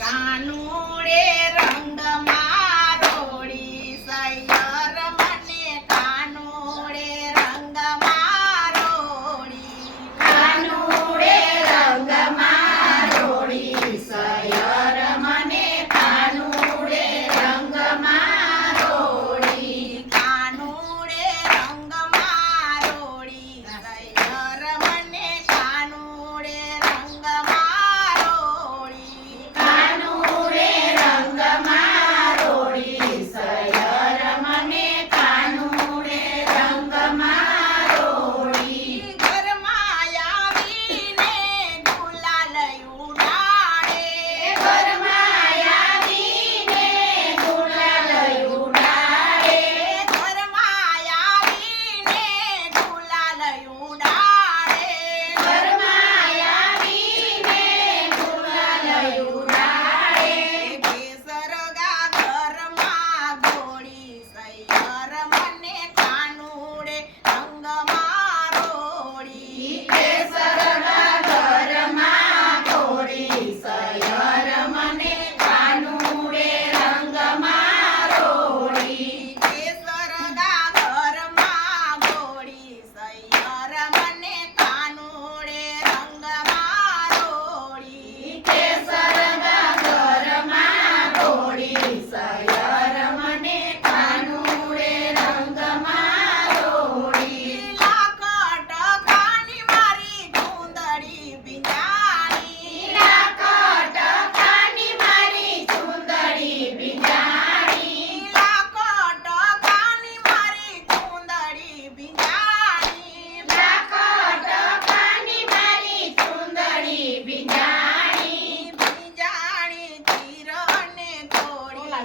કાનુડે રંગમાં